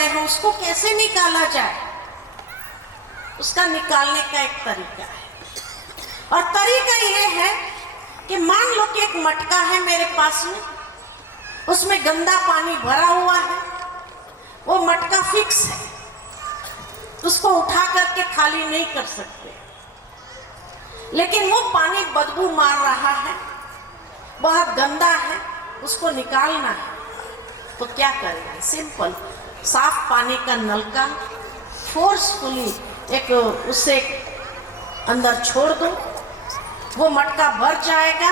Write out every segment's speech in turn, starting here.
पड़े हैं उसको कैसे निकाला जाए, उसका निकालने का एक तरीका है। और तरीका यह है कि मान लो कि एक मटका है मेरे पास में, उसमें गंदा पानी भरा हुआ है, वो मटका फिक्स है, उसको उठा करके खाली नहीं कर सकते, लेकिन वो पानी बदबू मार रहा है, बहुत गंदा है, उसको निकालना है। तो क्या करेंगे? सिंपल, साफ पानी का नलका फोर्सफुली एक उससे अंदर छोड़ दो, वो मटका भर जाएगा,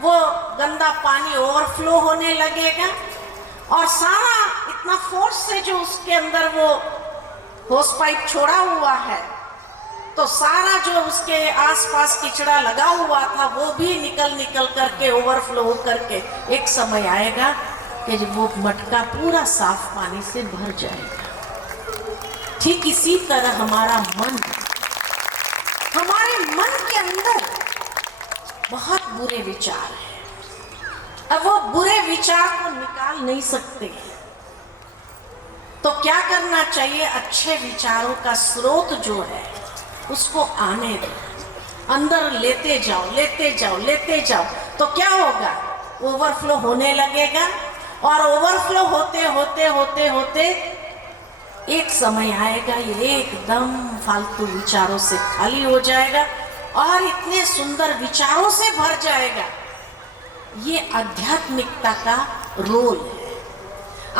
वो गंदा पानी ओवरफ्लो होने लगेगा और सारा इतना फोर्स से जो उसके अंदर वो होस पाइप छोड़ा हुआ है, तो सारा जो उसके आसपास किचड़ा लगा हुआ था वो भी निकल करके ओवरफ्लो करके एक समय आएगा कि जब वो मटका पूरा साफ पानी से भर जाएगा। ठीक इसी तरह हमारे मन के अंदर बहुत बुरे विचार हैं। अब वो बुरे विचार को निकाल नहीं सकते, तो क्या करना चाहिए? अच्छे विचारों का स्रोत जो है उसको आने दो, अंदर लेते जाओ, तो क्या होगा? ओवरफ्लो होने लगेगा और ओवरफ्लो होते एक समय आएगा ये एकदम फालतू विचारों से खाली हो जाएगा और इतने सुंदर विचारों से भर जाएगा। ये आध्यात्मिकता का रोल है।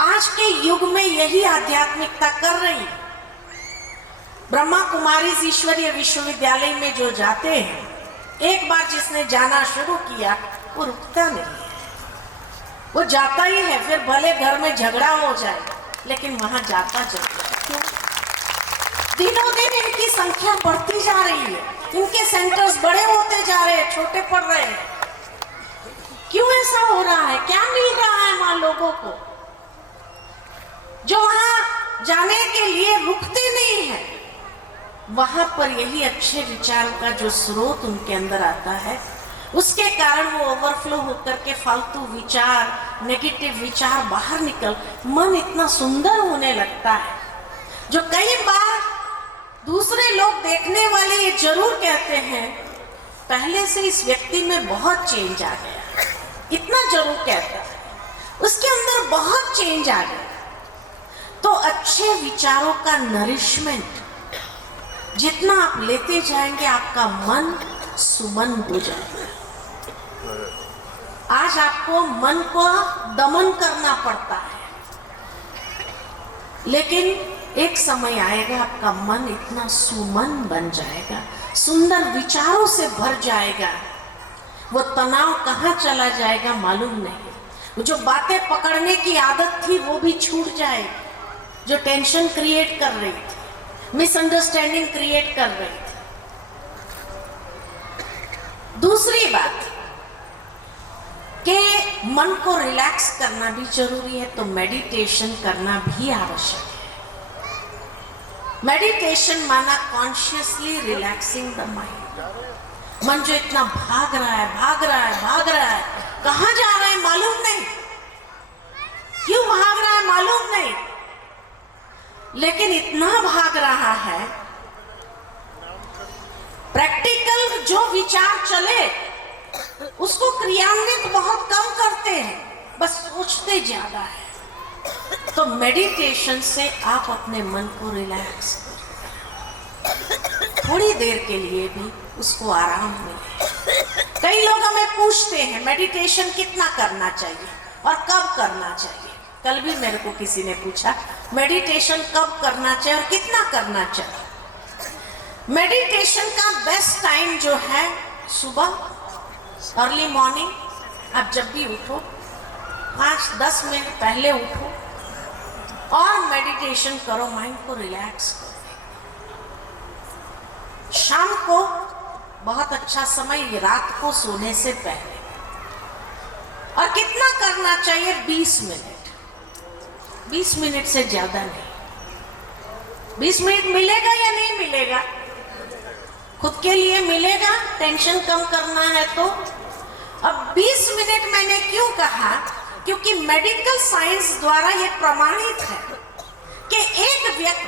आज के युग में यही आध्यात्मिकता कर रही है। ब्रह्मा कुमारी ईश्वरीय विश्वविद्यालय में जो जाते हैं, एक बार जिसने जाना शुरू किया वो रुकता नहीं है, वो जाता ही है, फिर भले घर में झगड़ा हो जाए लेकिन वहां जाता जरूर है। क्यों? दिनों दिन इनकी संख्या बढ़ती जा रही है, इनके सेंटर्स बड़े होते जा रहे हैं, छोटे पड़ रहे हैं। क्यों ऐसा हो रहा है? क्या मिल रहा है वहां लोगों को जो वहां जाने के लिए रुकते नहीं है? वहां पर यही अच्छे विचारों का जो स्रोत उनके अंदर आता है, उसके कारण वो ओवरफ्लो होकर के फालतू विचार, नेगेटिव विचार बाहर निकल, मन इतना सुंदर होने लगता है जो कई बार दूसरे लोग देखने वाले ये जरूर कहते हैं पहले से इस व्यक्ति में बहुत चेंज आ गया, इतना जरूर कहता है, उसके अंदर बहुत चेंज आ गया। तो अच्छे विचारों का नरिशमेंट जितना आप लेते जाएंगे आपका मन सुमन हो जाएगा। आज आपको मन को दमन करना पड़ता है, लेकिन एक समय आएगा आपका मन इतना सुमन बन जाएगा, सुंदर विचारों से भर जाएगा, वो तनाव कहाँ चला जाएगा मालूम नहीं। जो बातें पकड़ने की आदत थी वो भी छूट जाएगी, जो टेंशन क्रिएट कर रही थी, मिसअंडरस्टैंडिंग क्रिएट कर रही थी। दूसरी बात कि मन को रिलैक्स करना भी जरूरी है, तो मेडिटेशन करना भी आवश्यक है। मेडिटेशन माना कॉन्शियसली रिलैक्सिंग द माइंड। मन जो इतना भाग रहा है, कहाँ जा रहा है मालूम नहीं, क्यों भाग रहा है मालूम नहीं, लेकिन इतना भाग रहा है, प्रैक्टिकल जो विचार चले उसको क्रियान्वित बहुत कम करते हैं, बस सोचते ज्यादा है। तो मेडिटेशन से आप अपने मन को रिलैक्स करें, थोड़ी देर के लिए भी उसको आराम मिले। कई लोग हमें पूछते हैं मेडिटेशन कितना करना चाहिए और कब करना चाहिए। कल भी मेरे को किसी ने पूछा मेडिटेशन कब करना चाहिए और कितना करना चाहिए। मेडिटेशन का बेस्ट टाइम जो है सुबह, अर्ली मॉर्निंग। आप जब भी उठो 5-10 मिनट पहले उठो और मेडिटेशन करो, माइंड को रिलैक्स करो। शाम को बहुत अच्छा समय, रात को सोने से पहले। और कितना करना चाहिए? 20 मिनट, 20 मिनट से ज्यादा नहीं। 20 मिनट मिलेगा या नहीं मिलेगा? खुद के लिए मिलेगा, टेंशन कम करना है तो। अब 20 मिनट मैंने क्यों कहा? क्योंकि मेडिकल साइंस द्वारा यह प्रमाणित है कि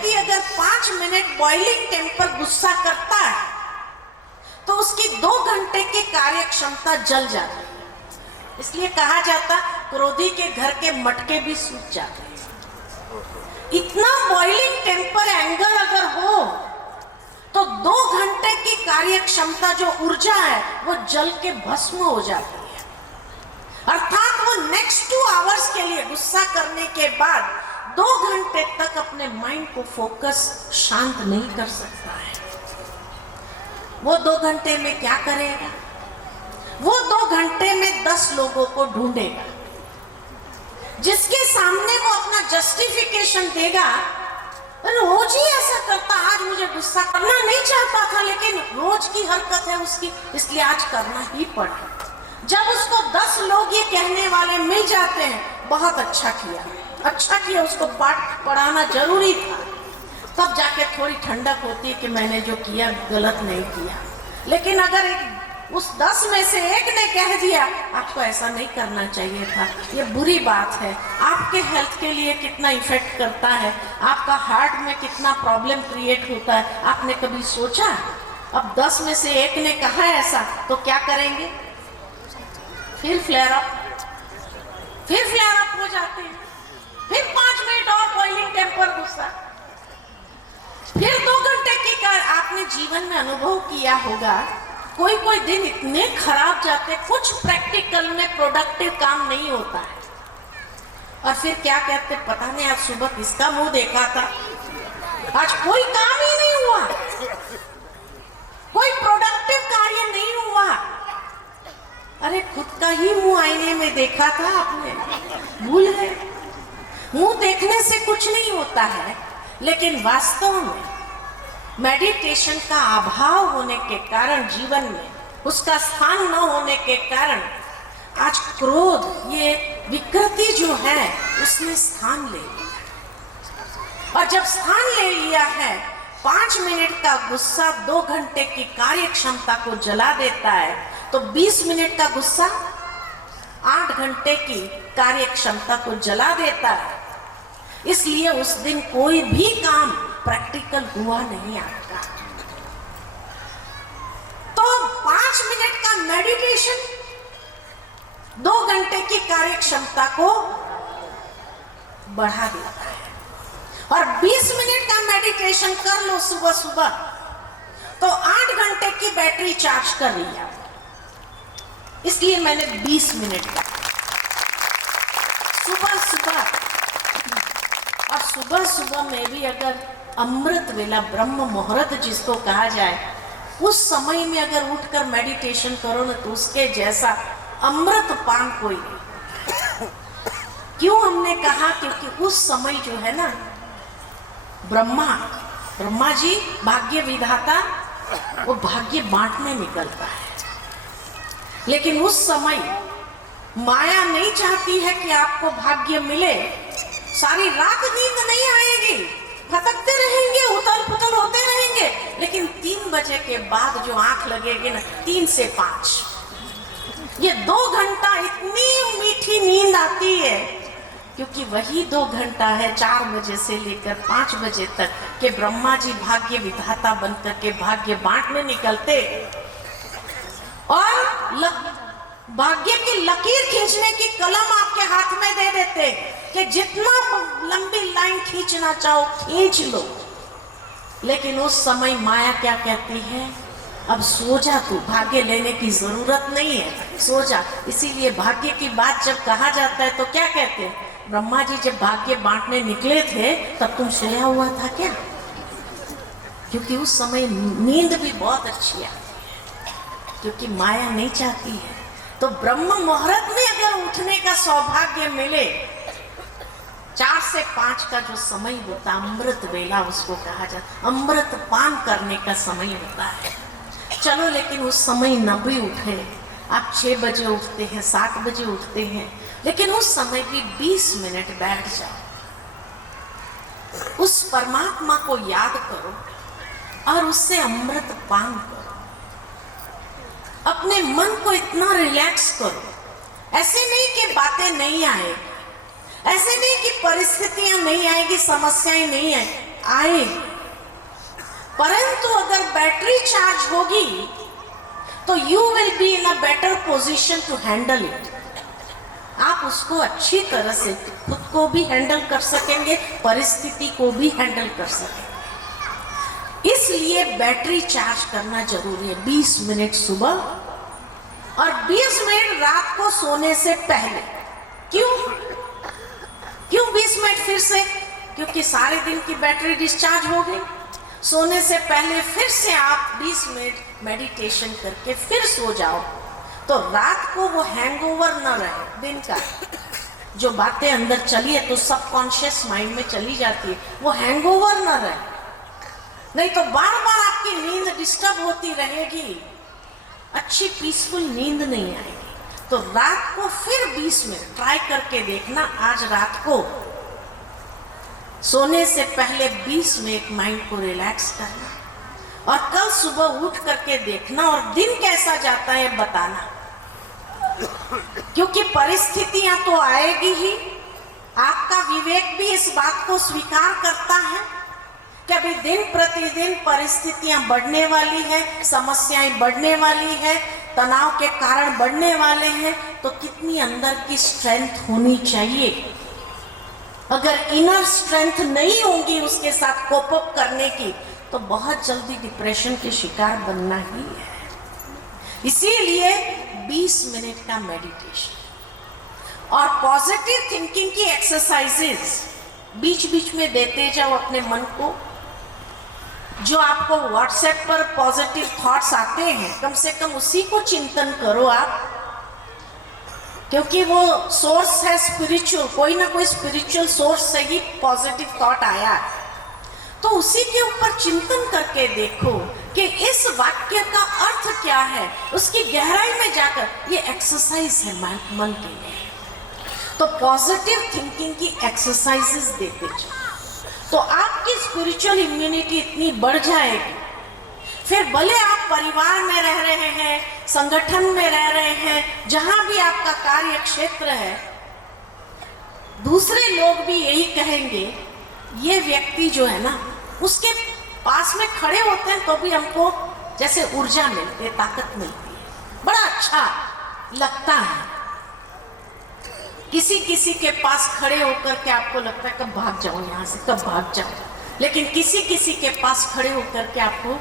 व्यक्ति अगर 5 मिनट बॉइलिंग टेम्पर गुस्सा करता है तो उसकी 2 घंटे की कार्य क्षमता जल जाती है। इसलिए कहा जाता क्रोधी के घर के मटके भी सूख जाते हैं। इतना बॉइलिंग टेम्पर एंगर अगर हो तो 2 घंटे की कार्य क्षमता जो ऊर्जा है वो जल के भस्म हो जाती है। अर्थात वो नेक्स्ट 2 आवर्स के लिए गुस्सा करने के बाद 2 घंटे तक अपने माइंड को फोकस शांत नहीं कर सकता है। वो 2 घंटे में क्या करेगा? वो 2 घंटे में 10 लोगों को ढूंढेगा जिसके सामने वो अपना जस्टिफिकेशन देगा। रोज ही ऐसा करता, आज मुझे गुस्सा करना नहीं चाहता था लेकिन रोज की हरकत है उसकी, इसलिए आज करना ही पड़ा। जब उसको 10 लोग ये कहने वाले मिल जाते हैं, बहुत अच्छा किया, उसको पाठ पढ़ाना जरूरी था, तब जाके थोड़ी ठंडक होती है कि मैंने जो किया गलत नहीं किया। लेकिन अगर उस 10 में से एक ने कह दिया आपको ऐसा नहीं करना चाहिए था, ये बुरी बात है, आपके हेल्थ के लिए कितना इफेक्ट करता है, आपका हार्ट में कितना प्रॉब्लम क्रिएट होता है, आपने कभी सोचा? अब 10 में से एक ने कहा ऐसा तो क्या करेंगे? फिर फ्लेयर अप हो जाते हैं। फिर 5 मिनट और बॉइलिंग टेम्पर गुस्सा, फिर 2 घंटे की कार। आपने जीवन में अनुभव किया होगा, कोई दिन इतने खराब जाते, कुछ प्रैक्टिकल में प्रोडक्टिव काम नहीं होता है और फिर क्या कहते, पता नहीं आज सुबह किसका मुंह देखा था, आज कोई काम ही नहीं हुआ, कोई प्रोडक्टिव कार्य नहीं हुआ। अरे खुद का ही मुंह आईने में देखा था आपने, भूल गए। मुंह देखने से कुछ नहीं होता है, लेकिन वास्तव में मेडिटेशन का अभाव होने के कारण, जीवन में उसका स्थान न होने के कारण आज क्रोध, ये विकृति जो है उसने स्थान ले लिया। और जब स्थान ले लिया है, 5 मिनट का गुस्सा 2 घंटे की कार्य क्षमता को जला देता है, तो 20 मिनट का गुस्सा 8 घंटे की कार्य क्षमता को जला देता है। इसलिए उस दिन कोई भी काम प्रैक्टिकल हुआ नहीं आपका। तो 5 मिनट का मेडिटेशन 2 घंटे की कार्य क्षमता को बढ़ा देता है। और 20 मिनट का मेडिटेशन कर लो सुबह सुबह तो 8 घंटे की बैटरी चार्ज कर रही है। इसलिए मैंने 20 मिनट का सुबह सुबह में भी अगर अमृत वेला, ब्रह्म मुहूर्त जिसको कहा जाए, उस समय में अगर उठकर मेडिटेशन करो ना तो उसके जैसा अमृत पान कोई नहीं। क्यों हमने कहा? क्योंकि उस समय जो है ना, ब्रह्मा जी भाग्य विधाता, वो भाग्य बांटने निकलता है। लेकिन उस समय माया नहीं चाहती है कि आपको भाग्य मिले। सारी रात नींद नहीं आएगी, भटकते रहेंगे, उथल पुथल होते रहेंगे, लेकिन 3 बजे के बाद जो आंख लगेगी ना, 3 से 5, ये 2 घंटा इतनी मीठी नींद आती है, क्योंकि वही 2 घंटा है 4 बजे से लेकर 5 बजे तक के ब्रह्मा जी भाग्य विधाता बनकर के भाग्य बांटने निकलते और भाग्य की लकीर खींचने की कलम आपके हाथ में दे देते कि जितना लंबी लाइन खींचना चाहो खींच लो। लेकिन उस समय माया क्या कहती है? अब सो जा, तू भाग्य लेने की जरूरत नहीं है, सो जा। इसीलिए भाग्य की बात जब कहा जाता है तो क्या कहते हैं? ब्रह्मा जी जब भाग्य बांटने निकले थे तब तुम सोया हुआ था क्या? क्योंकि उस समय नींद भी बहुत अच्छी आती है, क्योंकि माया नहीं चाहती है। तो ब्रह्म मुहूर्त में अगर उठने का सौभाग्य मिले, 4 से 5 का जो समय होता, अमृत वेला उसको कहा जाता, अमृत पान करने का समय होता है। चलो, लेकिन उस समय न भी उठे, आप 6 बजे उठते हैं, 7 बजे उठते हैं, लेकिन उस समय भी 20 मिनट बैठ जाओ, उस परमात्मा को याद करो और उससे अमृत पान करो। अपने मन को इतना रिलैक्स करो। ऐसे नहीं कि बातें नहीं आए, ऐसे नहीं कि परिस्थितियां नहीं आएगी, समस्याएं नहीं आए, आए, परंतु अगर बैटरी चार्ज होगी तो you will be in a better position to handle it. आप उसको अच्छी तरह से खुद को भी हैंडल कर सकेंगे, परिस्थिति को भी हैंडल कर सकेंगे। इसलिए बैटरी चार्ज करना जरूरी है। 20 मिनट सुबह और 20 मिनट रात को सोने से पहले। क्यों 20 मिनट फिर से? क्योंकि सारे दिन की बैटरी डिस्चार्ज हो गई। सोने से पहले फिर से आप 20 मिनट मेडिटेशन करके फिर सो जाओ, तो रात को वो हैंगओवर न रहे। दिन का जो बातें अंदर चली है तो सबकॉन्शियस माइंड में चली जाती है, वो हैंगओवर न रहे, नहीं तो बार बार आपकी नींद डिस्टर्ब होती रहेगी, अच्छी पीसफुल नींद नहीं आएगी। तो रात को फिर 20 मिनट ट्राई करके देखना। आज रात को सोने से पहले 20 मिनट माइंड को रिलैक्स करना, और कल सुबह उठ करके देखना और दिन कैसा जाता है बताना। क्योंकि परिस्थितियां तो आएगी ही, आपका विवेक भी इस बात को स्वीकार करता है कि अभी दिन प्रतिदिन परिस्थितियां बढ़ने वाली है, समस्याएं बढ़ने वाली है, तनाव के कारण बढ़ने वाले हैं। तो कितनी अंदर की स्ट्रेंथ होनी चाहिए। अगर इनर स्ट्रेंथ नहीं होगी उसके साथ कोप अप करने की, तो बहुत जल्दी डिप्रेशन के शिकार बनना ही है। इसीलिए 20 मिनट का मेडिटेशन और पॉजिटिव थिंकिंग की एक्सरसाइजेस बीच बीच में देते जाओ अपने मन को। जो आपको व्हाट्सएप पर पॉजिटिव थॉट्स आते हैं, कम से कम उसी को चिंतन करो आप, क्योंकि वो सोर्स है स्पिरिचुअल, कोई ना कोई स्पिरिचुअल सोर्स से ही पॉजिटिव थॉट आया। तो उसी के ऊपर चिंतन करके देखो कि इस वाक्य का अर्थ क्या है, उसकी गहराई में जाकर। ये एक्सरसाइज है मन के लिए। तो पॉजिटिव थिंकिंग की एक्सरसाइजेस देते जाओ, तो आपकी स्पिरिचुअल इम्यूनिटी इतनी बढ़ जाएगी। फिर भले आप परिवार में रह रहे हैं, संगठन में रह रहे हैं, जहां भी आपका कार्य क्षेत्र है, दूसरे लोग भी यही कहेंगे, ये व्यक्ति जो है ना, उसके पास में खड़े होते हैं तो भी हमको जैसे ऊर्जा मिलती है, ताकत मिलती है, बड़ा अच्छा लगता है। किसी किसी के पास खड़े होकर के आपको लगता है कब भाग जाऊं यहाँ से, कब भाग जाऊं। लेकिन किसी किसी के पास खड़े होकर के आपको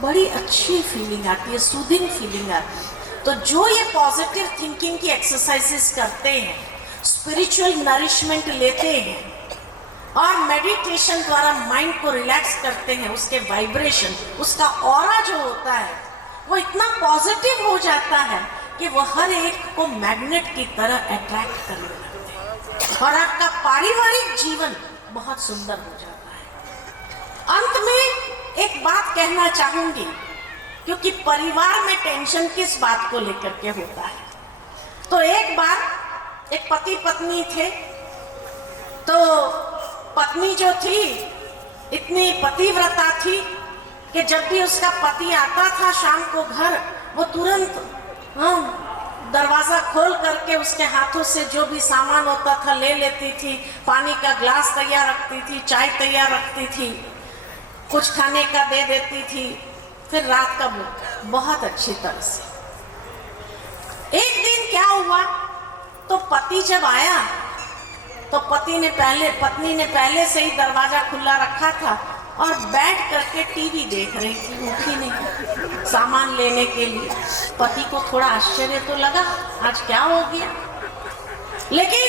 बड़ी अच्छी फीलिंग आती है, सूदिंग फीलिंग आती है। तो जो ये पॉजिटिव थिंकिंग की एक्सरसाइजेस करते हैं, स्पिरिचुअल नरिशमेंट लेते हैं और मेडिटेशन द्वारा माइंड को रिलैक्स करते हैं, उसके वाइब्रेशन, उसका ऑरा जो होता है वो इतना पॉजिटिव हो जाता है कि वो हर एक को मैग्नेट की तरह अट्रैक्ट करने लगते हैं और आपका पारिवारिक जीवन बहुत सुंदर हो जाता है। अंत में एक बात कहना चाहूंगी, क्योंकि परिवार में टेंशन किस बात को लेकर के होता है। तो एक बार एक पति पत्नी थे, तो पत्नी जो थी इतनी पतिव्रता थी कि जब भी उसका पति आता था शाम को घर, वो तुरंत दरवाजा खोल करके उसके हाथों से जो भी सामान होता था ले लेती थी, पानी का ग्लास तैयार रखती थी, चाय तैयार रखती थी, कुछ खाने का दे देती थी, फिर रात का बहुत अच्छी तरह से। एक दिन क्या हुआ, तो पति जब आया तो पत्नी ने पहले से ही दरवाजा खुला रखा था और बैठ करके टीवी देख रही थी, उठी नहीं सामान लेने के लिए। पति को थोड़ा आश्चर्य तो लगा, आज क्या हो गया, लेकिन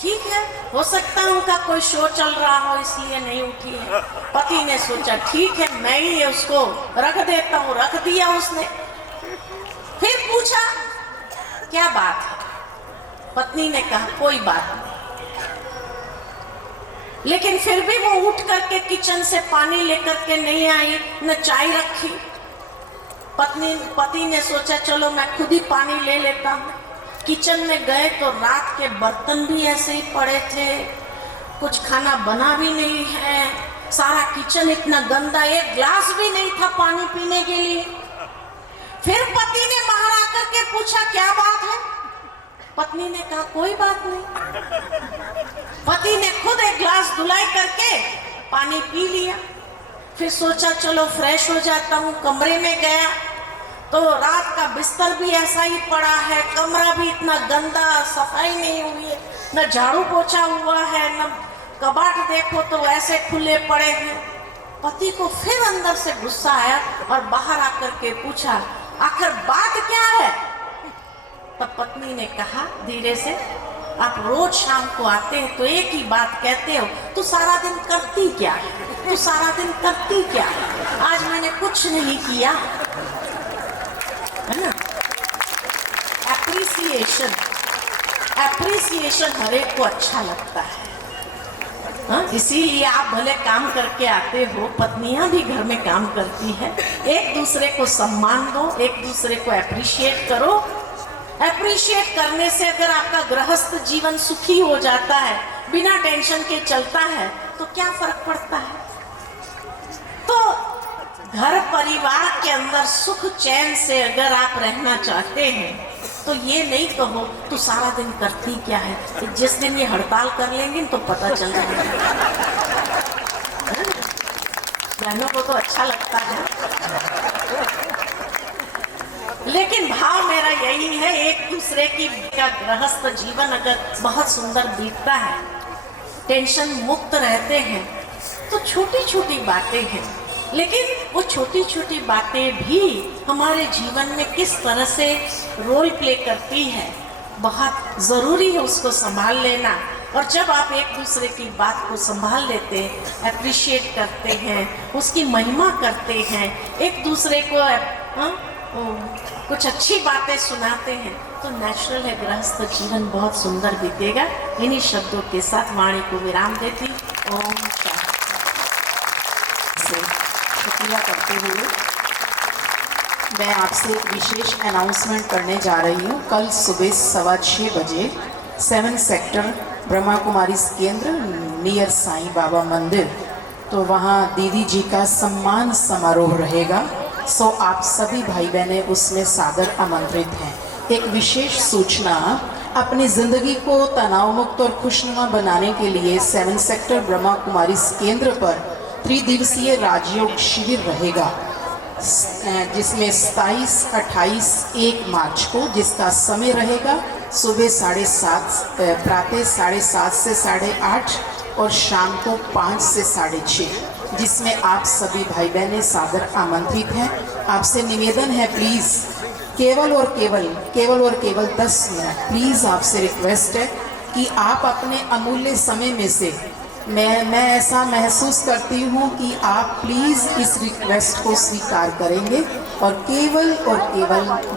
ठीक है, हो सकता है उनका कोई शो चल रहा हो इसलिए नहीं उठी है। पति ने सोचा ठीक है, मैं ही उसको रख देता हूँ, रख दिया उसने। फिर पूछा क्या बात है, पत्नी ने कहा कोई बात नहीं, लेकिन फिर भी वो उठ करके किचन से पानी लेकर के नहीं आई, न चाय रखी। पति ने सोचा चलो मैं खुद ही पानी ले लेता हूँ। किचन में गए तो रात के बर्तन भी ऐसे ही पड़े थे, कुछ खाना बना भी नहीं है, सारा किचन इतना गंदा, एक ग्लास भी नहीं था पानी पीने के लिए। फिर पति ने बाहर आकर के पूछा क्या बात है, पत्नी ने कहा कोई बात नहीं। पति ने खुद एक ग्लास धुलाई करके पानी पी लिया, फिर सोचा चलो फ्रेश हो जाता हूँ। कमरे में गया तो रात का बिस्तर भी ऐसा ही पड़ा है, कमरा भी इतना गंदा, सफाई नहीं हुई है, न झाड़ू पोछा हुआ है, न कबाड़ देखो तो ऐसे खुले पड़े हैं। पति को फिर अंदर से गुस्सा आया और बाहर आकर के पूछा, आखिर बात क्या है? तब पत्नी ने कहा धीरे से, आप रोज शाम को आते हैं तो एक ही बात कहते हो, तू सारा दिन करती क्या है, तू सारा दिन करती क्या है? आज मैंने कुछ नहीं किया, है ना। एप्रिसिएशन, एप्रिसिएशन हर एक को अच्छा लगता है। इसीलिए आप भले काम करके आते हो, पत्नियां भी घर में काम करती है, एक दूसरे को सम्मान दो, एक दूसरे को एप्रिशिएट करो। एप्रिशिएट करने से अगर आपका गृहस्थ जीवन सुखी हो जाता है, बिना टेंशन के चलता है, तो क्या फर्क पड़ता है। तो घर परिवार के अंदर सुख चैन से अगर आप रहना चाहते हैं तो ये नहीं कहो तू सारा दिन करती क्या है। जिस दिन ये हड़ताल कर लेंगे तो पता चल जाएगा। बहनों को तो अच्छा लगता है, लेकिन भाव मेरा यही है, एक दूसरे की का गृहस्थ जीवन अगर बहुत सुंदर बीतता है, टेंशन मुक्त रहते हैं, तो छोटी छोटी बातें हैं, लेकिन वो छोटी छोटी बातें भी हमारे जीवन में किस तरह से रोल प्ले करती है, बहुत ज़रूरी है उसको संभाल लेना। और जब आप एक दूसरे की बात को संभाल लेते हैं, अप्रिशिएट करते हैं, उसकी महिमा करते हैं, एक दूसरे को कुछ अच्छी बातें सुनाते हैं, तो नेचुरल है गृहस्थ जीवन बहुत सुंदर बीतेगा। इन्हीं शब्दों के साथ वाणी को विराम देती। ओम शुक्रिया करते हुए मैं आपसे एक विशेष अनाउंसमेंट करने जा रही हूँ। कल सुबह 6:15 बजे 7 सेक्टर ब्रह्मा कुमारी केंद्र नियर साईं बाबा मंदिर, तो वहाँ दीदी जी का सम्मान समारोह रहेगा। सो आप सभी भाई बहनें उसमें सादर आमंत्रित हैं। एक विशेष सूचना, अपनी ज़िंदगी को तनाव मुक्त और खुशनुमा बनाने के लिए 7 सेक्टर ब्रह्मा कुमारी केंद्र पर 3 दिवसीय राजयोग शिविर रहेगा, जिसमें 27, 28, 1 मार्च को, जिसका समय रहेगा सुबह 7:30, प्रातः 7:30 से 8:30 और शाम को 5 से 6:30, जिसमें आप सभी भाई बहनें सादर आमंत्रित हैं। आपसे निवेदन है, प्लीज़ केवल और केवल 10 मिनट, प्लीज़ आपसे रिक्वेस्ट है कि आप अपने अमूल्य समय में से, मैं ऐसा महसूस करती हूँ कि आप प्लीज़ इस रिक्वेस्ट को स्वीकार करेंगे और केवल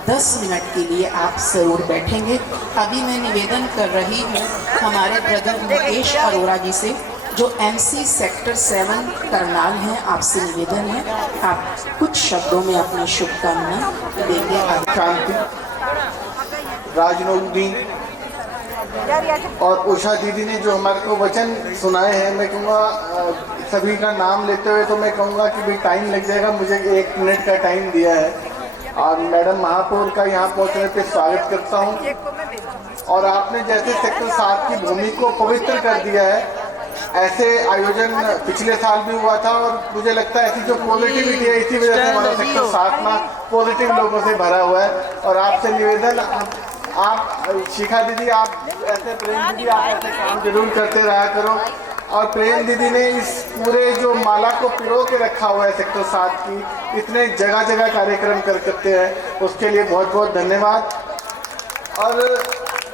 10 मिनट के लिए आप ज़रूर बैठेंगे। अभी मैं निवेदन कर रही हूँ हमारे ब्रदर मुकेश अरोड़ा जी से, जो MC सेक्टर 7 करनाल हैं। आपसे निवेदन है आप कुछ शब्दों में अपनी शुभकामनाएं देंगे। शांति, राजनोगी और उषा दीदी ने जो हमारे को वचन सुनाए हैं, मैं कहूँगा सभी का नाम लेते हुए तो मैं कहूँगा कि भाई टाइम लग जाएगा, मुझे 1 मिनट का टाइम दिया है। और मैडम महापौर का यहाँ पहुँचने पे स्वागत करता हूँ। और आपने जैसे सेक्टर 7 की भूमि को पवित्र कर दिया है, ऐसे आयोजन पिछले साल भी हुआ था और मुझे लगता है ऐसी जो पॉजिटिविटी है, इसी वजह से हमारा सेक्टर 7 में पॉजिटिव लोगों से भरा हुआ है। और आपसे निवेदन, आप शिखा दीदी, आप ऐसे, प्रेम दीदी, आप ऐसे काम जरूर करते रहा करो। और प्रेम दीदी ने इस पूरे जो माला को पिरो के रखा हुआ है सेक्टर 7 की, इतने जगह जगह कार्यक्रम करते हैं, उसके लिए बहुत बहुत धन्यवाद। और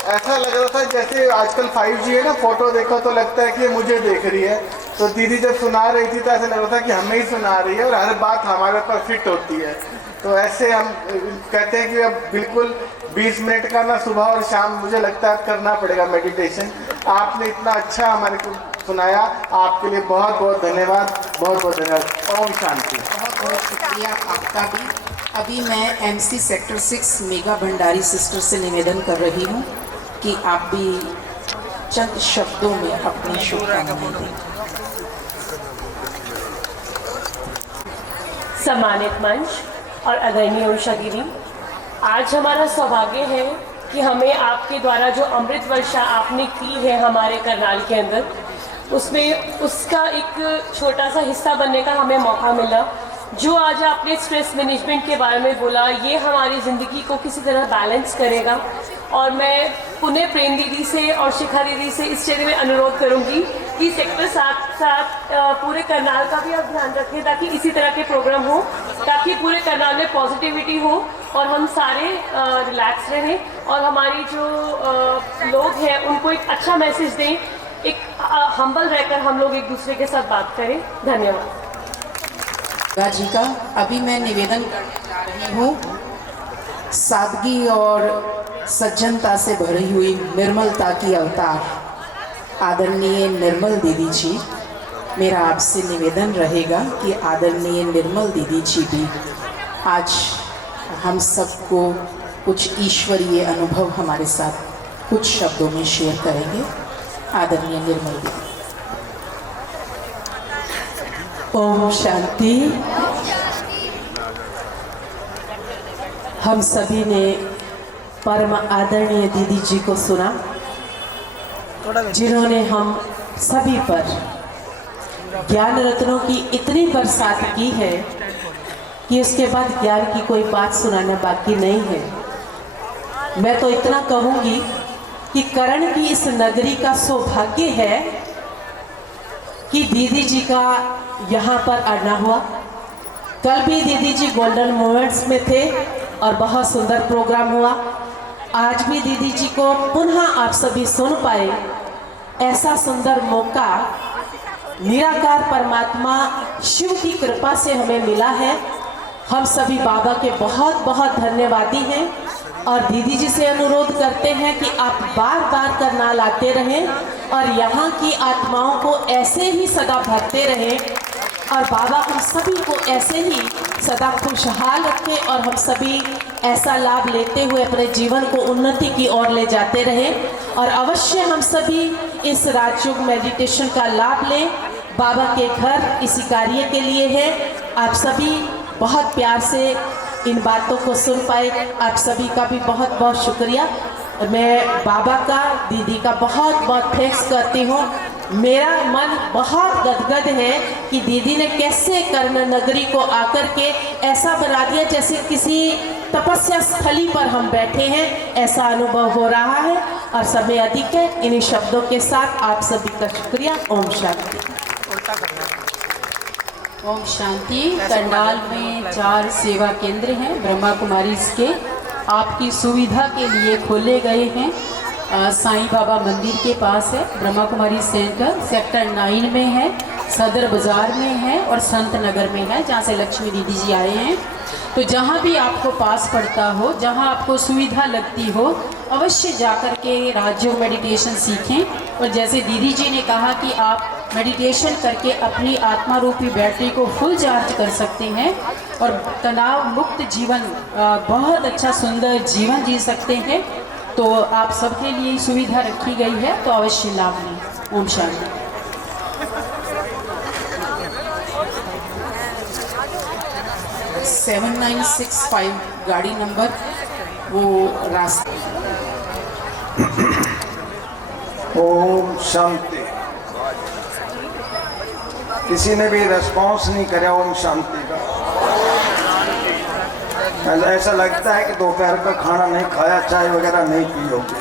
ऐसा लग रहा था जैसे आजकल 5G है ना, फोटो देखो तो लगता है कि ये मुझे देख रही है। तो दीदी जब सुना रही थी तो ऐसा लग रहा था कि हमें ही सुना रही है और हर बात हमारे पर फिट होती है। तो ऐसे हम कहते हैं कि अब बिल्कुल 20 मिनट का ना सुबह और शाम मुझे लगता है करना पड़ेगा मेडिटेशन। आपने इतना अच्छा हमारे को सुनाया, आपके लिए बहुत बहुत धन्यवाद, बहुत बहुत धन्यवाद। ओम शांति। बहुत बहुत शुक्रिया आपका भी। अभी मैं MC sector 6 mega Bhandari sister से निवेदन कर रही हूँ कि आप भी चंद शब्दों में अपनी शुभकामनाएं दें। सम्मानित मंच और आदरणीय उषा दीदी, आज हमारा सौभाग्य है कि हमें आपके द्वारा जो अमृत वर्षा आपने की है हमारे करनाल के अंदर, उसमें उसका एक छोटा सा हिस्सा बनने का हमें मौका मिला। जो आज आपने स्ट्रेस मैनेजमेंट के बारे में बोला, ये हमारी ज़िंदगी को किसी तरह बैलेंस करेगा। और मैं पुनः प्रेम दीदी से और शिखा दीदी से इस चीज़ में अनुरोध करूंगी कि सेक्टर 7 पूरे करनाल का भी आप ध्यान रखें, ताकि इसी तरह के प्रोग्राम हो, ताकि पूरे करनाल में पॉजिटिविटी हो और हम सारे रिलैक्स रहें और हमारी जो लोग हैं उनको एक अच्छा मैसेज दें, एक हम्बल रहकर हम लोग एक दूसरे के साथ बात करें। धन्यवाद। जी का अभी मैं निवेदन करने जा रही हूँ, सादगी और सज्जनता से भरी हुई निर्मलता की अवतार आदरणीय निर्मल दीदी जी, मेरा आपसे निवेदन रहेगा कि आदरणीय निर्मल दीदी जी भी आज हम सबको कुछ ईश्वरीय अनुभव हमारे साथ कुछ शब्दों में शेयर करेंगे। आदरणीय निर्मल दीदी। ओम शांति। हम सभी ने परम आदरणीय दीदी जी को सुना, जिन्होंने हम सभी पर ज्ञान रत्नों की इतनी बरसात की है कि उसके बाद ज्ञान की कोई बात सुनाना बाकी नहीं है। मैं तो इतना कहूँगी कि करण की इस नगरी का सौभाग्य है कि दीदी जी का यहाँ पर आना हुआ। कल भी दीदी जी गोल्डन मोमेंट्स में थे और बहुत सुंदर प्रोग्राम हुआ। आज भी दीदी जी को पुनः आप सभी सुन पाए, ऐसा सुंदर मौका निराकार परमात्मा शिव की कृपा से हमें मिला है। हम सभी बाबा के बहुत बहुत धन्यवादी हैं और दीदी जी से अनुरोध करते हैं कि आप बार बार करनाल आते रहें और यहाँ की आत्माओं को ऐसे ही सदा भरते रहें और बाबा हम सभी को ऐसे ही सदा खुशहाल रखें और हम सभी ऐसा लाभ लेते हुए अपने जीवन को उन्नति की ओर ले जाते रहें। और अवश्य हम सभी इस राजयोग मेडिटेशन का लाभ लें। बाबा के घर इसी कार्य के लिए है। आप सभी बहुत प्यार से इन बातों को सुन पाए, आप सभी का भी बहुत बहुत शुक्रिया। मैं बाबा का, दीदी का बहुत बहुत थैंक्स करती हूँ। मेरा मन बहुत गदगद है कि दीदी ने कैसे कर्ण नगरी को आकर के ऐसा बना दिया जैसे किसी तपस्या स्थली पर हम बैठे हैं, ऐसा अनुभव हो रहा है। और समय अधिक है, इन्हीं शब्दों के साथ आप सभी का शुक्रिया। ओम शांति। ओम शांति। करनाल में 4 सेवा केंद्र हैं ब्रह्मा कुमारी के, आपकी सुविधा के लिए खोले गए हैं। साईं बाबा मंदिर के पास है, ब्रह्मा कुमारी सेंटर सेक्टर 9 में है, सदर बाज़ार में है और संत नगर में है, जहाँ से लक्ष्मी दीदी जी आए हैं। तो जहाँ भी आपको पास पड़ता हो, जहाँ आपको सुविधा लगती हो, अवश्य जाकर के राजयोग मेडिटेशन सीखें। और जैसे दीदी जी ने कहा कि आप मेडिटेशन करके अपनी आत्मा रूपी बैटरी को फुल चार्ज कर सकते हैं और तनाव मुक्त जीवन, बहुत अच्छा सुंदर जीवन जी सकते हैं। तो आप सबके लिए सुविधा रखी गई है, तो अवश्य लाभ लें। ओम शांति। सेवन 7965 गाड़ी नंबर, वो रास्ता। ओम शांति। किसी ने भी रेस्पॉन्स नहीं करा ओम शांति का। ऐसा लगता है कि दोपहर का खाना नहीं खाया, चाय वगैरह नहीं पी होगी।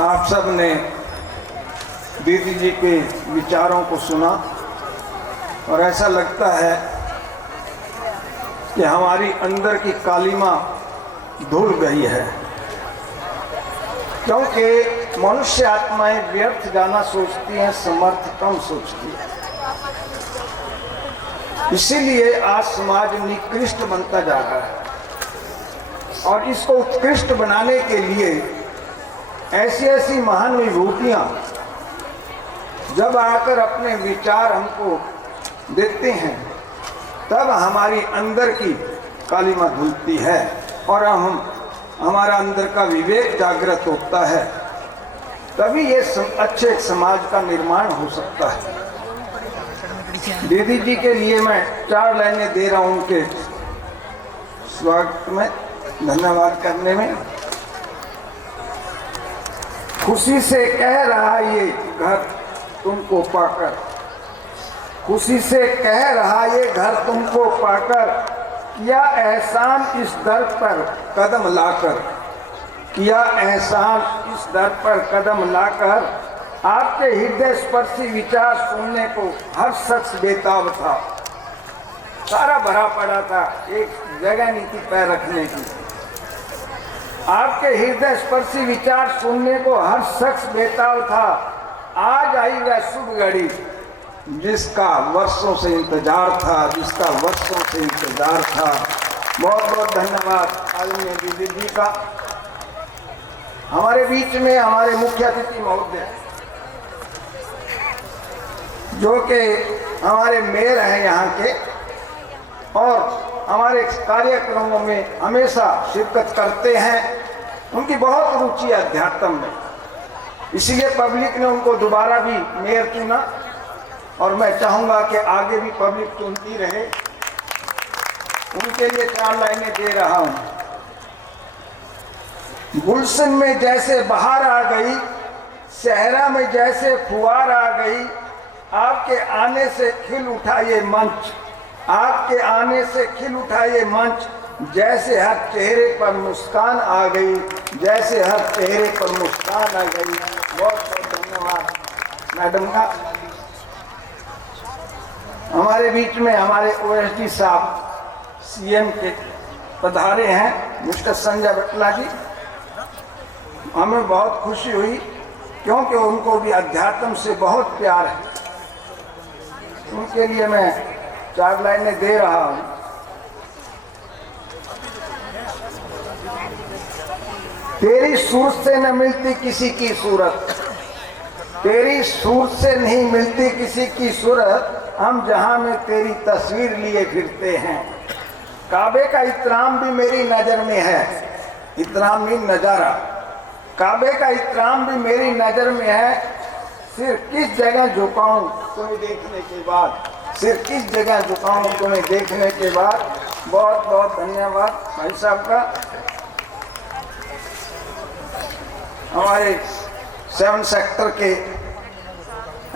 आप सब ने दीदी जी के विचारों को सुना और ऐसा लगता है कि हमारी अंदर की कालिमा धुल गई है, क्योंकि मनुष्य आत्माएं व्यर्थ जाना सोचती हैं, समर्थ कम सोचती है। इसीलिए आज समाज निकृष्ट बनता जा रहा है और इसको उत्कृष्ट बनाने के लिए ऐसी ऐसी महान विभूतियां जब आकर अपने विचार हमको देते हैं, तब हमारी अंदर की कालिमा धुलती है और हमारा अंदर का विवेक जागृत होता है। तभी ये अच्छे समाज का निर्माण हो सकता है। दीदी जी के लिए मैं 4 लाइनें दे रहा हूं उनके स्वागत में, धन्यवाद करने में। खुशी से कह रहा ये घर तुमको पाकर, खुशी से कह रहा ये घर तुमको पाकर, किया एहसान इस दर पर कदम लाकर, किया एहसान इस दर पर कदम लाकर। आपके हृदय स्पर्शी विचार सुनने को हर शख्स बेताब था। सारा भरा पड़ा था, एक जगह नहीं थी पैर रखने की। आपके हृदय स्पर्शी विचार सुनने को हर शख्स बेताब था। आज आई वह शुभ घड़ी जिसका वर्षों से इंतजार था, जिसका वर्षों से इंतजार था। बहुत बहुत धन्यवाद आदरणीय दीदी जी का। हमारे बीच में हमारे मुख्य अतिथि महोदय जो कि हमारे मेयर हैं यहाँ के और हमारे कार्यक्रमों में हमेशा शिरकत करते हैं। उनकी बहुत रुचि है अध्यात्म में, इसीलिए पब्लिक ने उनको दोबारा भी मेयर चुना और मैं चाहूँगा कि आगे भी पब्लिक चुनती रहे। उनके लिए 4 लाइनें दे रहा हूँ। गुलशन में जैसे बहार आ गई, सहरा में जैसे फुहार आ गई, आपके आने से खिल उठा ये मंच, आपके आने से खिल उठा ये मंच। जैसे हर चेहरे पर मुस्कान आ गई, जैसे हर चेहरे पर मुस्कान आ गई। बहुत बहुत धन्यवाद मैडम का। हमारे बीच में हमारे ओएसडी साहब सीएम के पधारे हैं मिस्टर संजय बटला जी। हमें बहुत खुशी हुई क्योंकि उनको भी अध्यात्म से बहुत प्यार है। उनके लिए मैं 4 लाइनें दे रहा हूँ। तेरी सूरत से न मिलती किसी की सूरत, तेरी सूरत से नहीं मिलती किसी की सूरत, हम जहां में तेरी तस्वीर लिए फिरते हैं। काबे का इतराम भी मेरी नजर में है, इतराम नहीं नजारा, काबे का इतराम भी मेरी नजर में है। सिर किस जगह झुकाऊं तुम्हें देखने के बाद, सिर किस जगह झुकाऊं तुम्हें देखने के बाद। बहुत बहुत धन्यवाद भाई साहब का। हमारे 7 सेक्टर के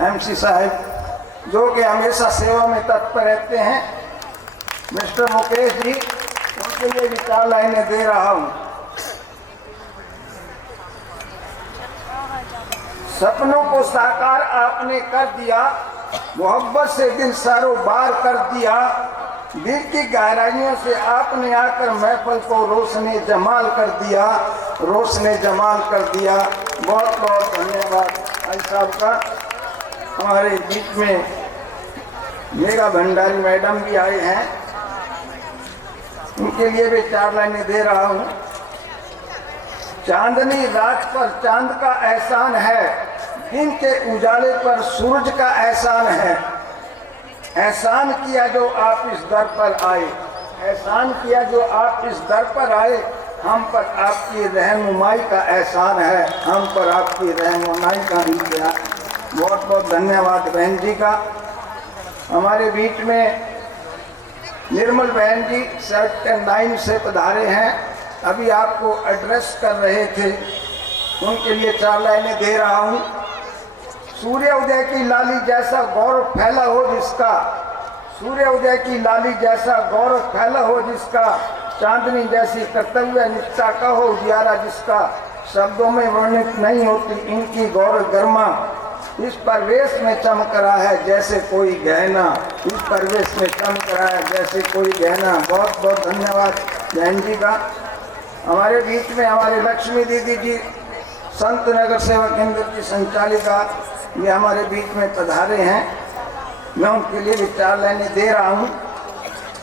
एमसी साहब जो कि हमेशा सेवा में तत्पर रहते हैं, मिस्टर मुकेश जी, उनके लिए भी 4 लाइनें दे रहा हूँ। सपनों को साकार आपने कर दिया, मोहब्बत से दिल सारो बार कर दिया। दिल की गहराइयों से आपने आकर महफिल को रोशने जमाल कर दिया, रोशने जमाल कर दिया। बहुत बहुत धन्यवाद भाई साहब का। हमारे बीच में मेघा भंडारी मैडम भी आए हैं, उनके लिए भी 4 लाइनें दे रहा हूँ। चांदनी रात पर चांद का एहसान है, दिन के उजाले पर सूरज का एहसान है। एहसान किया जो आप इस दर पर आए, एहसान किया जो आप इस दर पर आए। हम पर आपकी रहनुमाई का एहसान है, हम पर आपकी रहनुमाई का इंतजार। बहुत बहुत धन्यवाद बहन जी का। हमारे बीच में निर्मल बहन जी सेक्टर 9 से पधारे हैं, अभी आपको एड्रेस कर रहे थे, उनके लिए 4 लाइनें दे रहा हूँ। सूर्य उदय की लाली जैसा गौरव फैला हो जिसका, सूर्य उदय की लाली जैसा गौरव फैला हो जिसका, चांदनी जैसी कर्तव्य निष्ठा का हो उजियारा जिसका, शब्दों में वर्णित नहीं होती इनकी गौरव गर्मा। इस परवेश में चमक रहा है जैसे कोई गहना, इस परवेश में चमक रहा है जैसे कोई गहना। बहुत बहुत धन्यवाद जैन जी का। हमारे बीच में हमारे लक्ष्मी दीदी जी संत नगर सेवा केंद्र की संचालिका, ये हमारे बीच में पधारे हैं, मैं उनके लिए भी 4 लाइनें दे रहा हूँ।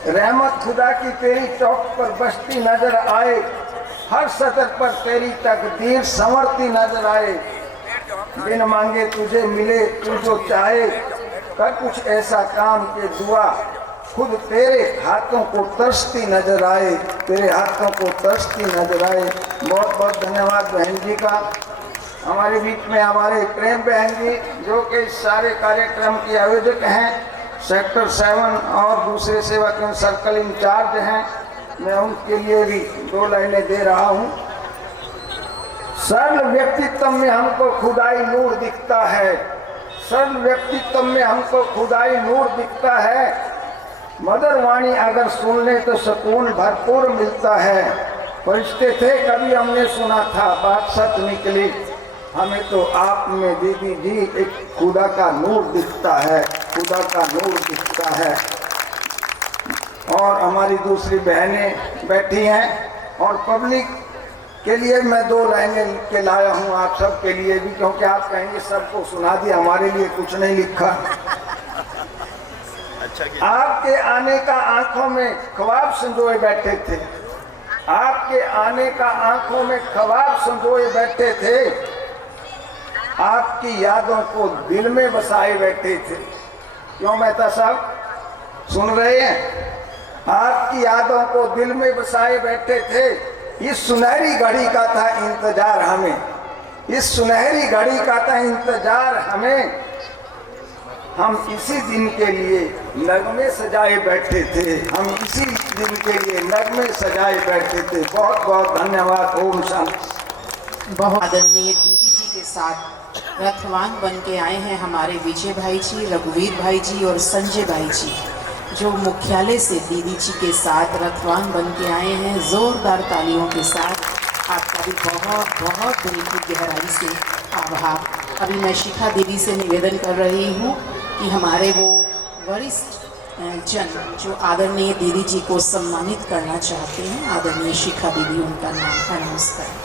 रहमत खुदा की तेरी चौक पर बसती नजर आए, हर सतर पर तेरी तकदीर संवरती नजर आए। बिन मांगे तुझे मिले तू जो चाहे, कर कुछ ऐसा काम के दुआ खुद तेरे हाथों को तरसती नजर आए, तेरे हाथों को तरसती नजर आए। बहुत बहुत धन्यवाद बहन जी का। हमारे बीच में हमारे प्रेम बहन जी जो कि इस सारे कार्यक्रम के आयोजक हैं, सेक्टर 7 और दूसरे सेवा केंद्र सर्कल इंचार्ज हैं, मैं उनके लिए भी 2 लाइनें दे रहा हूँ। सरल व्यक्तित्व में हमको खुदाई नूर दिखता है, सरल व्यक्तित्व में हमको खुदाई नूर दिखता है। मधुर वाणी अगर सुन ले तो सुकून भरपूर मिलता है। परिश्ते थे कभी हमने सुना था, बात सच निकली, हमें तो आप में दीदी जी एक खुदा का नूर दिखता है, खुदा का नूर दिखता है। और हमारी दूसरी बहनें बैठी हैं और पब्लिक के लिए मैं 2 लाइनें लिख के लाया हूँ आप सब के लिए भी, क्योंकि आप कहेंगे सबको सुना दिया, हमारे लिए कुछ नहीं लिखा। आपके आने का आंखों में ख्वाब संजोए बैठे थे, आपके आने का आंखों में ख्वाब संजोए बैठे थे, आपकी यादों को दिल में बसाए बैठे थे। क्यों मेहता साहब सुन रहे हैं? आपकी यादों को दिल में बसाए बैठे थे। इस सुनहरी घड़ी का था इंतजार हमें, इस सुनहरी घड़ी का था इंतजार हमें। हम इसी दिन के लिए नगमे सजाए बैठे थे, हम इसी दिन के लिए नगमे सजाए बैठे थे। बहुत बहुत धन्यवाद। ओम शांति। बहुत आदरणीय दीदी जी के साथ रथवान बन के आए हैं हमारे विजय भाई जी, रघुवीर भाई जी और संजय भाई जी, जो मुख्यालय से दीदी जी के साथ रथवान बन के आए हैं। जोरदार तालियों के साथ आपका भी बहुत बहुत दिल की गहराई से आभार। अभी मैं शिखा दीदी से निवेदन कर रही हूँ कि हमारे वो वरिष्ठ जन जो आदरणीय दीदी जी को सम्मानित करना चाहते हैं, आदरणीय शिखा दीदी, उनका नाम अनाउंस करें।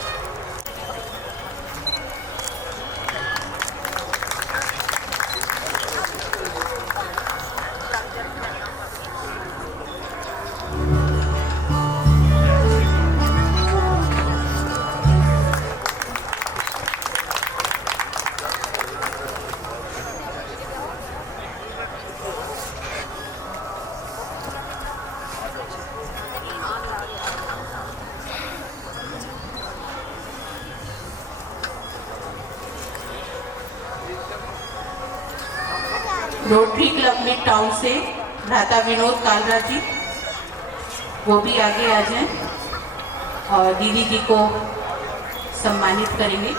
रोटरी क्लब में टाउन से भ्राता विनोद कालरा जी, वो भी आगे आ जाएं और दीदी जी को सम्मानित करेंगे।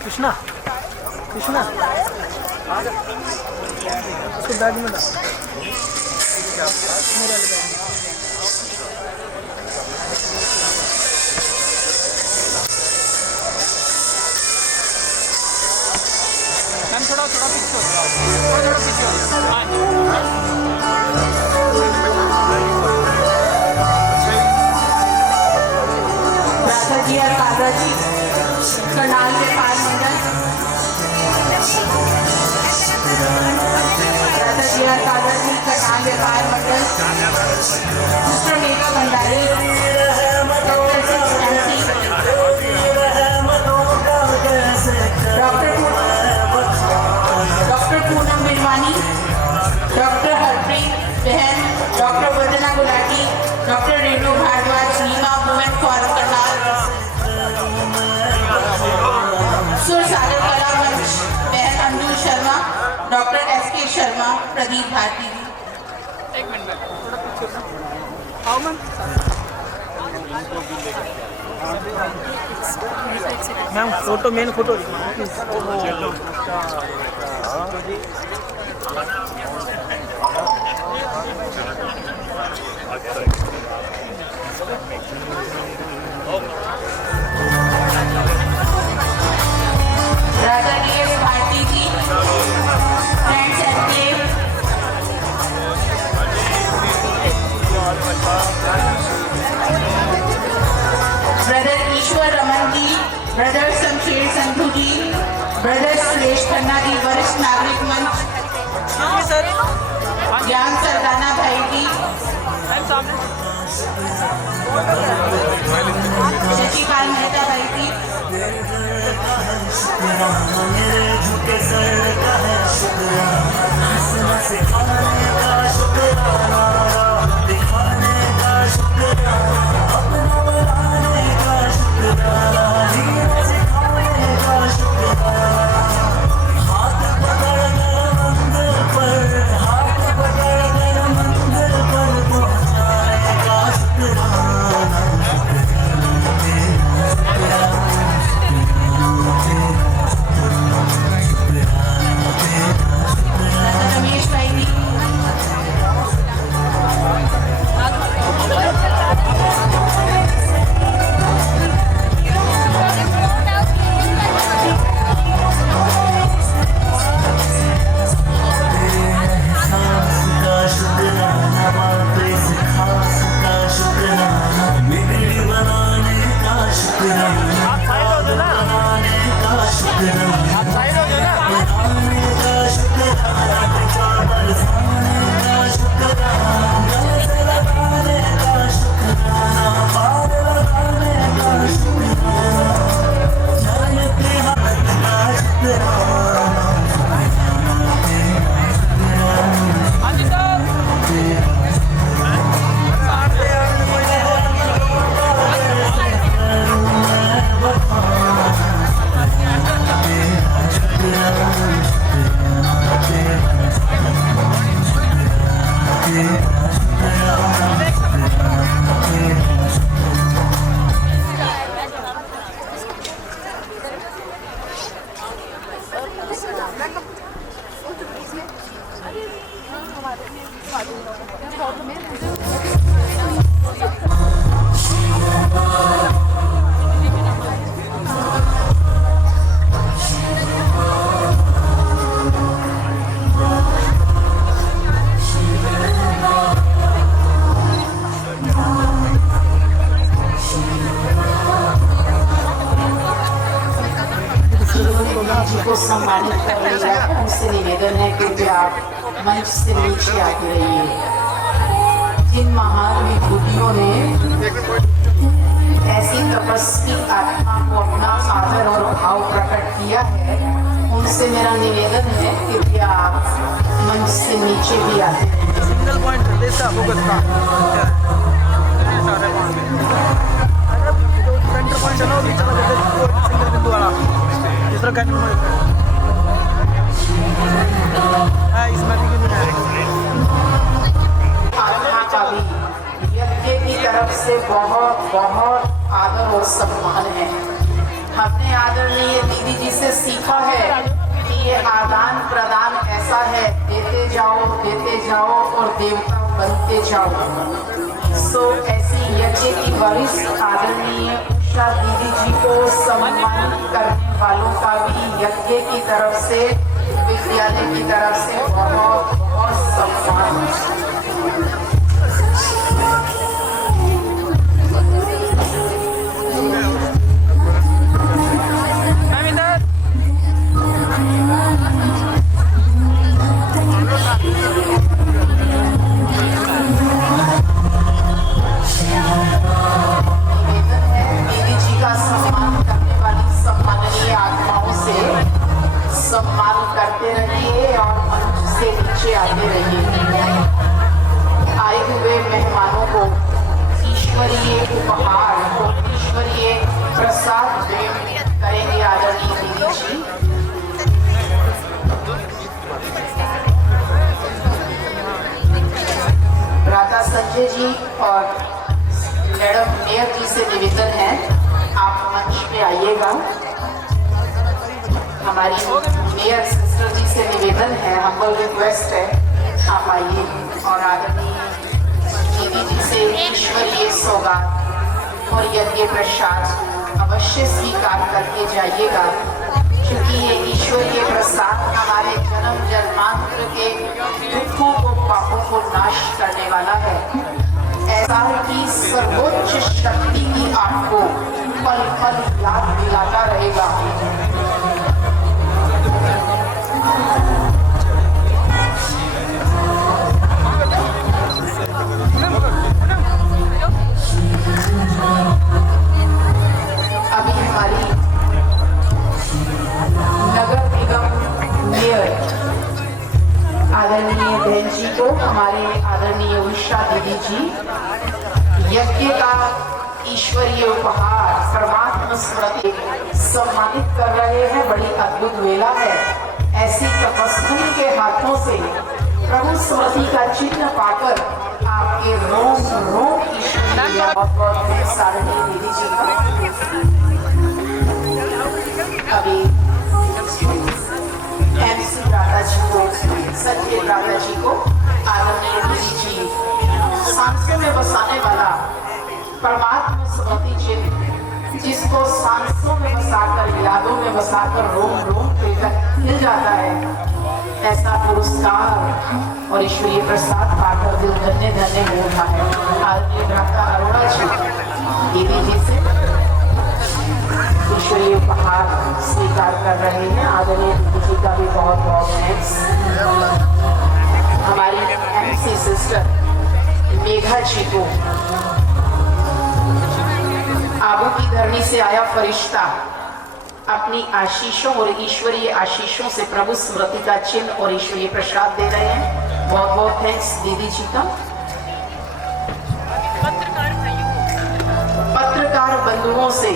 कृष्णा कृष्णा उसको बैग में डाल। थोड़ा थोड़ा पीछे हो जाओ, थोड़ा पीछे हो जाओ। जी और कालरा जी, करनाल के पार मंडल, जी और कालरा जी, करनाल के पार मंडल, mister Megha Bhandari, doctor Poonam Birwani, doctor Harpreet बहन, doctor Vandana Gulati, doctor Renu Bhardwaj, Neema women for Karnal, Sur Sagar Kala Manch बहन अंजू शर्मा, डॉक्टर एस.के. शर्मा, प्रदीप भारती जी। एक मिनट थोड़ा पीछे आओ ma'am, photo main photo Raja DS Bharti ji, Friends Enclave, brother Ishwar Raman ji, brother Shamsher Sandhu ji, brother Suresh Khanna ji, वरिष्ठ नागरिक मंच, ज्ञान सरदाना भाई जी, शशिकाल मेहता भाई जी, रमेश भाई जी, जी को सम्मानित कर रही है, उनसे निवेदन है कि आप मंच से नीचे आते रहिए। जिन महान विभूतियों ने ऐसी तपस्वी आत्मा को अपना आदर और भाव प्रकट किया है, उनसे मेरा निवेदन है कि आप मंच से नीचे भी आते रहिए। सिंगल पॉइंट जैसा फोकस का सेंटर पॉइंट है ना, बीच में सिंगल बिंदु वाला दूसरा कैंडल है इसमें भी आत्मा का भी यज्ञ की तरफ से बहुत बहुत आदर और सम्मान है। हमने आदरणीय दीदी जी से सीखा है कि ये आदान प्रदान ऐसा है, देते जाओ और देवता बनते जाओ। सो ऐसी यज्ञ की वरिष्ठ आदरणीय उषा दीदी जी को सम्मानित करने वालों का भी यज्ञ की तरफ से, विद्यालय की तरफ से बहुत बहुत सम्मान है। सम्मान करते रहिए और मंच से नीचे आते रहिए। आए हुए मेहमानों को ईश्वरीय उपहार और ईश्वरीय प्रसाद भेंट करेंगे आदरणीय दीदी जी। राधा संजय जी और मैडम मेयर जी से निवेदन है, आप मंच पे आइएगा। हमारी मेयर सिस्टर जी से निवेदन है, हम्बल रिक्वेस्ट है, आप आइए और आदरणीय दीदी जी से ईश्वरीय सौगात और यज्ञ प्रसाद अवश्य स्वीकार करके जाइएगा, क्योंकि ये ईश्वरीय प्रसाद हमारे जन्म जन्मांतर के दुखों को, पापों को नाश करने वाला है। ऐसा की सर्वोच्च शक्ति की आपको पल पल याद दिलाता रहेगा। अभी हमारी नगर निगम मेयर आदरणीय बहन जी को, हमारे आदरणीय उषा दीदी जी, यज्ञ का ईश्वरीय उपहार परमात्मा स्मृति सम्मानित कर रहे हैं। बड़ी अद्भुत वेला है। ऐसी तपस्वी के हाथों से प्रभु स्मृति का चिन्ह पाकर आपके रोम रोम ईश्वरीय सारणी दीदी जी का अभी MC राधा जी को, संजय राधा जी को, आदरणीय दीदी जी सांसों में बसाने वाला परमात्मा स्मृति चिन्ह, जिसको सांसों में बसाकर, यादों में बसाकर रोम रोम हिल जाता है, ऐसा पुरस्कार और ईश्वरीय प्रसाद पाकर दिल धन्य धन्य हो रहा है। आदरणीय भ्राता अरोड़ा जी दीदी जी से ईश्वरीय उपहार स्वीकार कर रहे हैं। आदरणीय दीदी जी का भी बहुत बहुत थैंक्स। हमारी MC सिस्टर मेघा जी को आबू की धरनी से आया फरिश्ता अपनी आशीषों और ईश्वरीय आशीषों से प्रभु स्मृति का चिन्ह और ईश्वरीय प्रसाद दे रहे हैं। बहुत बहुत थैंक्स दीदी जी का। पत्रकार बंधुओं से,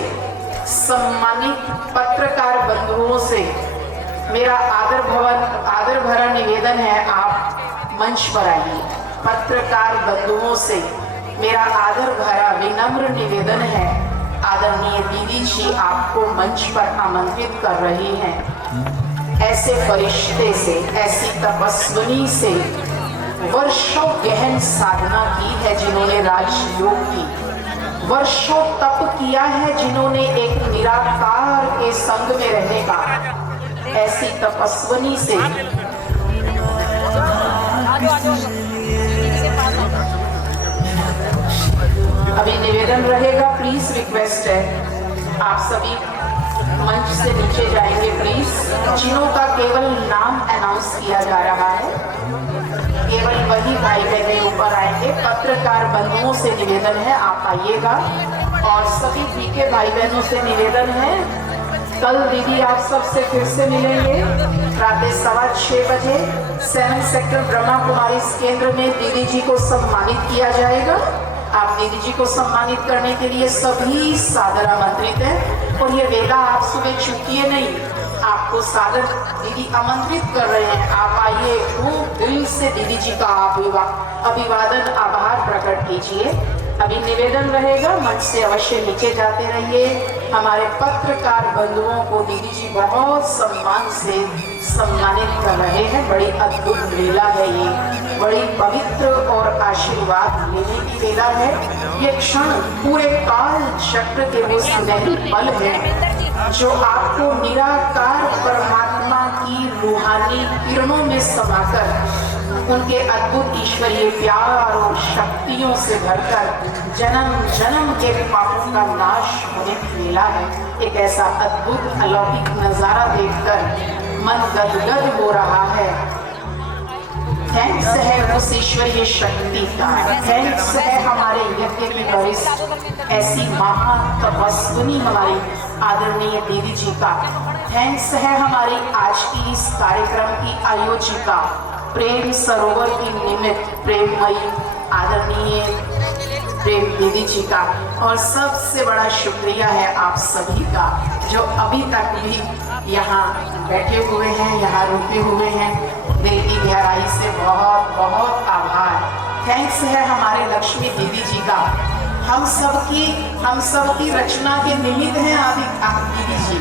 सम्मानित पत्रकार बंधुओं से मेरा आदर भरा निवेदन है, आप मंच पर आइए। पत्रकार बंधुओं से मेरा आदर भरा विनम्र निवेदन है, आदरणीय दीदी जी आपको मंच पर आमंत्रित कर रही हैं। ऐसे फरिश्ते से, ऐसी तपस्विनी से वर्षों गहन साधना की है, जिन्होंने राजयोग की, वर्षों तप किया है, जिन्होंने एक निराकार के संग में रहने का, ऐसी तपस्विनी से अभी निवेदन रहेगा, प्लीज रिक्वेस्ट है आप सभी मंच से नीचे जाएंगे प्लीज। जिन्हों का केवल नाम अनाउंस किया जा रहा है, केवल वही भाई बहने ऊपर आएंगे। पत्रकार बंधुओं से निवेदन है आप आइएगा, और सभी पीके भाई बहनों से निवेदन है, कल दीदी आप सबसे फिर से मिलेंगे रात 6:15 बजे 7 सेक्टर ब्रह्मा कुमारी केंद्र में दीदी जी को सम्मानित किया जाएगा। आप दीदी जी को सम्मानित करने के लिए सभी सादर आमंत्रित हैं, और ये वेला आप सुबह चूकिए नहीं, आपको सादर दीदी आमंत्रित कर रहे हैं। आप आइए, खूब दिल से दीदी जी का अभिवादन आभार प्रकट कीजिए। अभी निवेदन रहेगा, मंच से अवश्य नीचे जाते रहिए। हमारे पत्रकार बंधुओं को दीदी जी बहुत सम्मान से सम्मानित कर रहे हैं। बड़ी अद्भुत वेला है ये, बड़ी पवित्र और आशीर्वाद लेने की वेला है। ये क्षण पूरे काल चक्र के वो सुनहरी पल है जो आपको निराकार परमात्मा की रूहानी किरणों में समाकर उनके अद्भुत ईश्वरीय प्यार और शक्तियों से भरकर जन्म जन्म के पापों का नाश होने की वेला है। एक ऐसा अद्भुत अलौकिक नजारा देखकर मन गदगद हो रहा है। थैंक्स है उस ईश्वरीय शक्ति का, थैंक्स है हमारे यज्ञ की वरिष्ठ ऐसी महातपस्विनी हमारी आदरणीय दीदी जी का। थैंक्स है हमारी आज की इस कार्यक्रम की आयोजिका प्रेम सरोवर की निमित्त प्रेममयी आदरणीय प्रेम दीदी जी का। और सबसे बड़ा शुक्रिया है आप सभी का जो अभी तक भी यहाँ बैठे हुए हैं, यहाँ रुके हुए हैं। दिल की गहराई से बहुत बहुत आभार। थैंक्स है हमारे लक्ष्मी दीदी जी का। हम सबकी रचना के निमित्त हैं आप दीदी जी।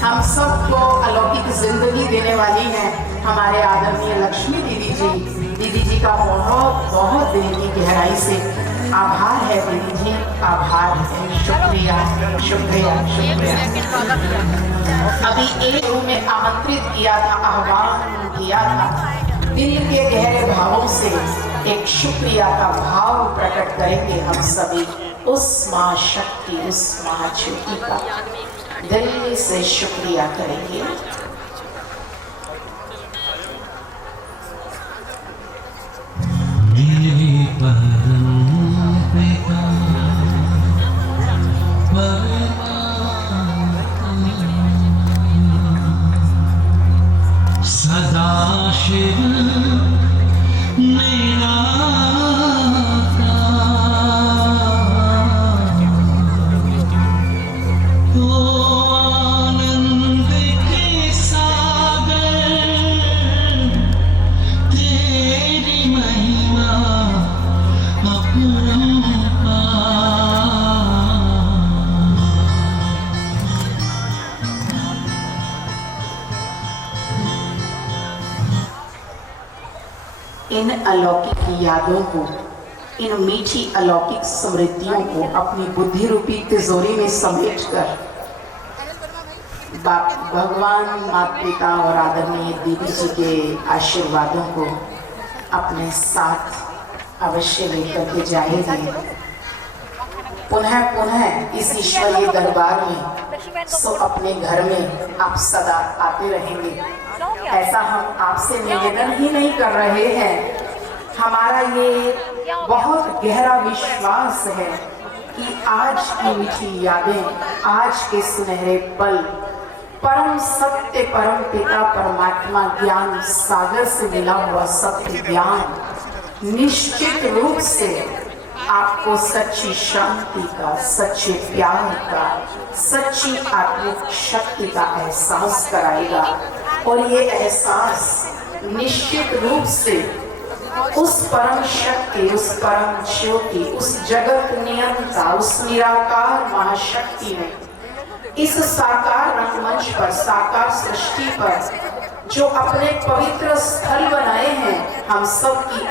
हम सबको अलौकिक जिंदगी देने वाली हैं हमारे आदरणीय लक्ष्मी दीदी जी। दीदी जी का बहुत बहुत दिल की गहराई से आभार है दीदी जी, आभार है, शुक्रिया शुक्रिया शुक्रिया। अभी एक रूम में आमंत्रित किया था, आह्वान किया था, दिल के गहरे भावों से एक शुक्रिया का भाव प्रकट करेंगे हम सभी उस माँ शक्ति, उस माँ ज्योति का दिल से शुक्रिया करेंगे। सदाशिव मेरा तो आनंद के सागर तेरी महिमा अपरंपार। इन अलौकिक यादों को, इन मीठी अलौकिक स्मृतियों को अपनी बुद्धि रूपी तिजोरी में समेटकर भगवान, माता पिता और आदरणीय दीदी जी के आशीर्वादों को अपने साथ अवश्य लेकर के जाएंगे। पुनः पुनः इस ईश्वरीय दरबार में सो अपने घर में आप सदा आते रहेंगे, ऐसा हम आपसे निवेदन ही नहीं कर रहे हैं। हमारा ये बहुत गहरा विश्वास है कि आज की मीठी यादें, आज के सुनहरे पल परम सत्य, परम पिता परमात्मा ज्ञान सागर से मिला हुआ सत्य ज्ञान निश्चित रूप से आपको सच्ची शांति का, सच्चे प्यार का, सच्ची आत्मिक शक्ति का एहसास कराएगा। और ये एहसास निश्चित रूप से उस परम शक्ति, उस परम ज्योति, उस जगत नियंता, उस निराकार महाशक्ति ने इस साकार रंगमंच पर, साकार सृष्टि पर जो अपने पवित्र स्थल बनाए हैं हम सब की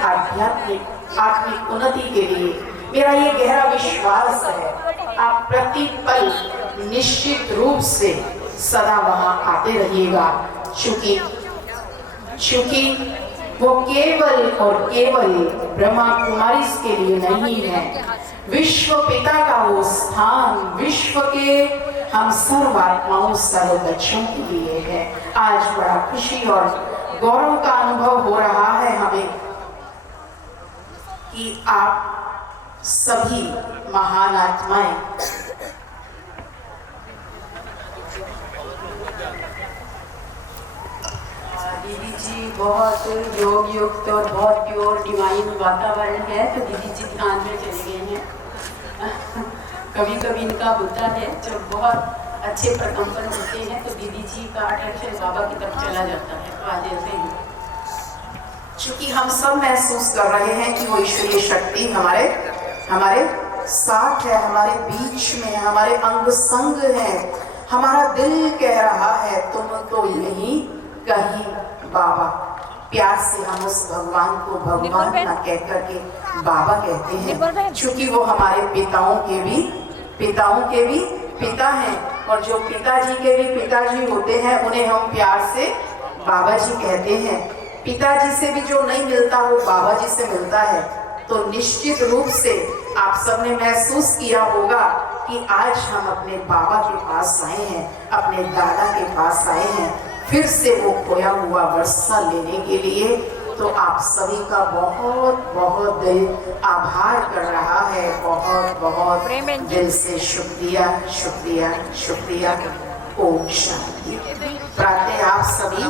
आत्मिक उन्नति के लिए, मेरा ये गहरा विश्वास है आप प्रति पल निश्चित रूप से सदा वहां आते रहिएगा। क्योंकि वो केवल और केवल ब्रह्मा कुमारी के लिए नहीं है, विश्व पिता का वो स्थान विश्व के हम सर्व आत्माओं, सर्व बच्चों के लिए है। आज बड़ा खुशी और गौरव का अनुभव हो रहा है हमें कि आप सभी महान आत्माएं दीदी जी बहुत योग युक्त और बहुत प्योर डिवाइन वातावरण है, तो दीदी जी ध्यान में चले गए हैं। कभी कभी इनका होता है जब बहुत अच्छे प्रकंपन होते हैं तो दीदी जी का अटेंशन बाबा की तरफ चला जाता है, तो आज ऐसे ही। क्योंकि हम सब महसूस कर रहे हैं कि वो ईश्वरीय शक्ति हमारे साथ है, हमारे बीच में, हमारे अंग संग है। हमारा दिल कह रहा है तुम तो यही कहीं बाबा। प्यार से हम उस भगवान को भगवान ना कह करके बाबा कहते हैं, क्योंकि वो हमारे पिताओं के भी पिता हैं, और जो पिताजी के भी पिताजी होते हैं उन्हें हम प्यार से बाबा जी कहते हैं। पिताजी से भी जो नहीं मिलता वो बाबा जी से मिलता है। तो निश्चित रूप से आप सबने महसूस किया होगा कि आज हम अपने बाबा के पास आए हैं, अपने दादा के पास आए हैं, फिर से वो खोया हुआ वर्षा लेने के लिए। तो आप सभी का बहुत बहुत दिल आभार कर रहा है, बहुत बहुत दिल से शुक्रिया शुक्रिया शुक्रिया। ओम शांति। प्रातः आप सभी